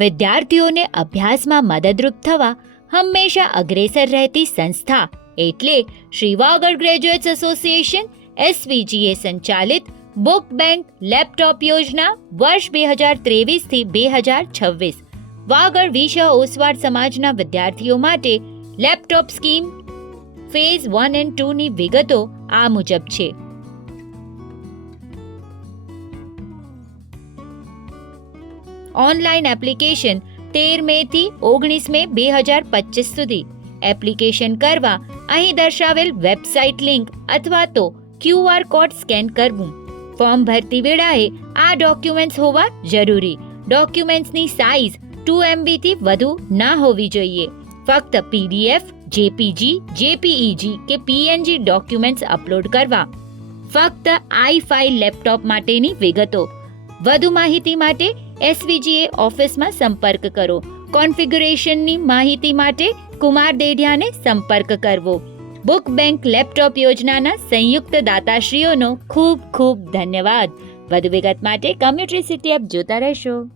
વિદ્યાર્થીઓને અભ્યાસમાં મદદરૂપ થવા હંમેશા અગ્રેસર રહેતી સંસ્થા એટલે Shri Vagad graduates association SVGA સંચાલિત બુક બેંક લેપટોપ યોજના વર્ષ 2023થી 2026 વાગડ વિશા ઓસવાડ સમાજના વિદ્યાર્થીઓ માટે લેપટોપ સ્કીમ ફેઝ 1 અને 2 ની વિગતો આ મુજબ છે. ઓનલાઈન એપ્લિકેશન 13 મે થી 19 મે 2025 સુધી. એપ્લિકેશન કરવા અહીં દર્શાવેલ વેબસાઇટ લિંક અથવા તો QR કોડ સ્કેન કરવું. ફોર્મ ભરતી વેળાએ આ ડોક્યુમેન્ટ્સ હોવા જરૂરી. ડોક્યુમેન્ટ્સની સાઇઝ 2 MB થી વધુ ના હોવી જોઈએ. ફક્ત PDF, JPG, JPEG કે PNG ડોક્યુમેન્ટ્સ અપલોડ કરવા. ફક્ત i5 લેપટોપ માટેની વિગતો. વધુ માહિતી માટે SVGA ઓફિસમાં સંપર્ક કરો. કોન્ફિગરેશનની માહિતી માટે કુમાર દેઢિયાને સંપર્ક કરવો. બુક બેંક લેપટોપ યોજનાના સંયુક્ત દાતાશ્રીઓનો ખૂબ ખૂબ ધન્યવાદ. વધુ વિગત માટે કમ્યુનિટી સિટી એપ જોતા રહેશો.